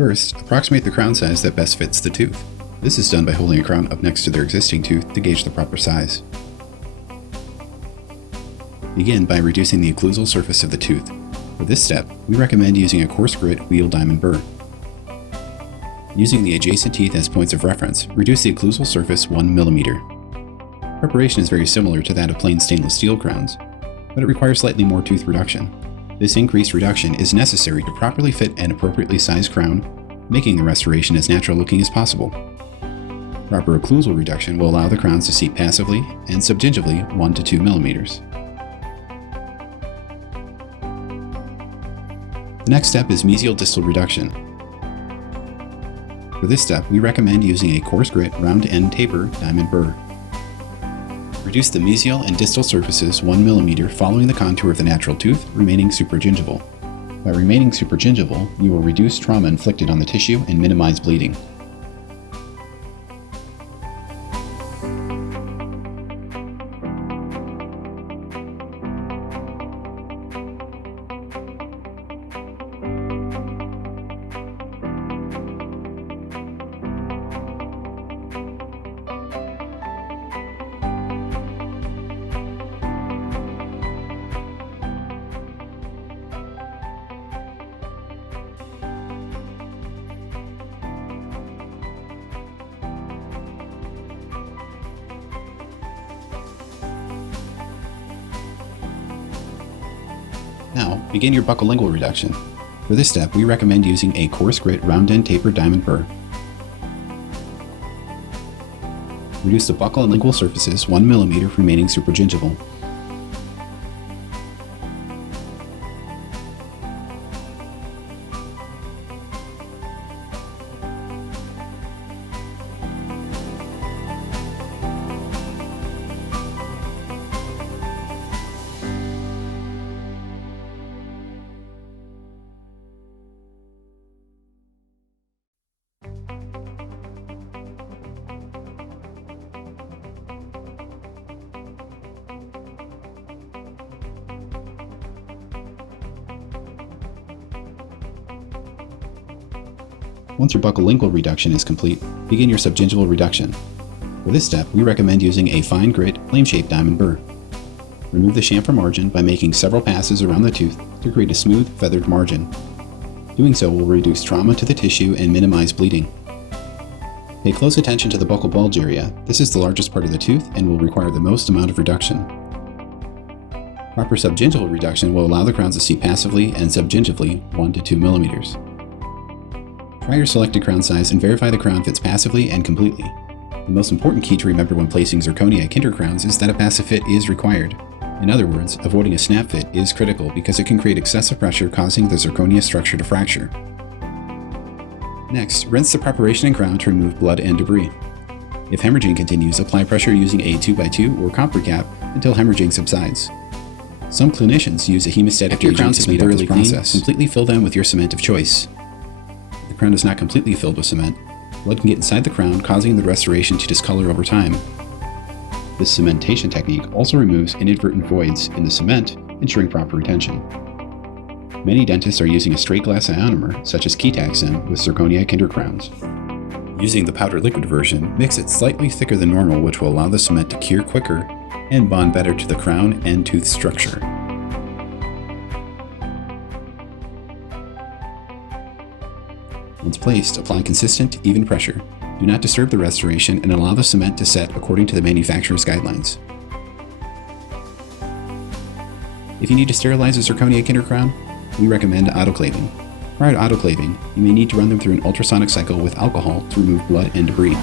First, approximate the crown size that best fits the tooth. This is done by holding a crown up next to their existing tooth to gauge the proper size. Begin by reducing the occlusal surface of the tooth. For this step, we recommend using a coarse grit wheel diamond burr. Using the adjacent teeth as points of reference, reduce the occlusal surface 1 mm. Preparation is very similar to that of plain stainless steel crowns, but it requires slightly more tooth reduction. This increased reduction is necessary to properly fit an appropriately sized crown, making the restoration as natural looking as possible. Proper occlusal reduction will allow the crowns to seat passively and subgingivally 1 to 2 mm. The next step is mesial distal reduction. For this step, we recommend using a coarse grit round end taper diamond burr. Reduce the mesial and distal surfaces 1 mm following the contour of the natural tooth, remaining supragingival. By remaining supragingival, you will reduce trauma inflicted on the tissue and minimize bleeding. Now, begin your buccolingual reduction. For this step, we recommend using a coarse grit round end taper diamond burr. Reduce the buccal and lingual surfaces 1 mm, remaining supragingival. Once your buccolingual reduction is complete, begin your subgingival reduction. For this step, we recommend using a fine grit, flame-shaped diamond burr. Remove the chamfer margin by making several passes around the tooth to create a smooth, feathered margin. Doing so will reduce trauma to the tissue and minimize bleeding. Pay close attention to the buccal bulge area. This is the largest part of the tooth and will require the most amount of reduction. Proper subgingival reduction will allow the crowns to seat passively and subgingivally 1 to 2 mm. Try your selected crown size and verify the crown fits passively and completely. The most important key to remember when placing zirconia kinder crowns is that a passive fit is required. In other words, avoiding a snap fit is critical because it can create excessive pressure causing the zirconia structure to fracture. Next, rinse the preparation and crown to remove blood and debris. If hemorrhaging continues, apply pressure using a 2x2 or copper cap until hemorrhaging subsides. Some clinicians use a hemostatic agent to speed up this process. Completely fill them with your cement of choice. The crown is not completely filled with cement. Blood can get inside the crown, causing the restoration to discolor over time. This cementation technique also removes inadvertent voids in the cement, ensuring proper retention. Many dentists are using a straight glass ionomer, such as Ketaxen, with zirconia kinder crowns. Using the powdered liquid version, mix it slightly thicker than normal, which will allow the cement to cure quicker and bond better to the crown and tooth structure. Once placed, apply consistent, even pressure. Do not disturb the restoration and allow the cement to set according to the manufacturer's guidelines. If you need to sterilize a zirconia kinder crown, we recommend autoclaving. Prior to autoclaving, you may need to run them through an ultrasonic cycle with alcohol to remove blood and debris.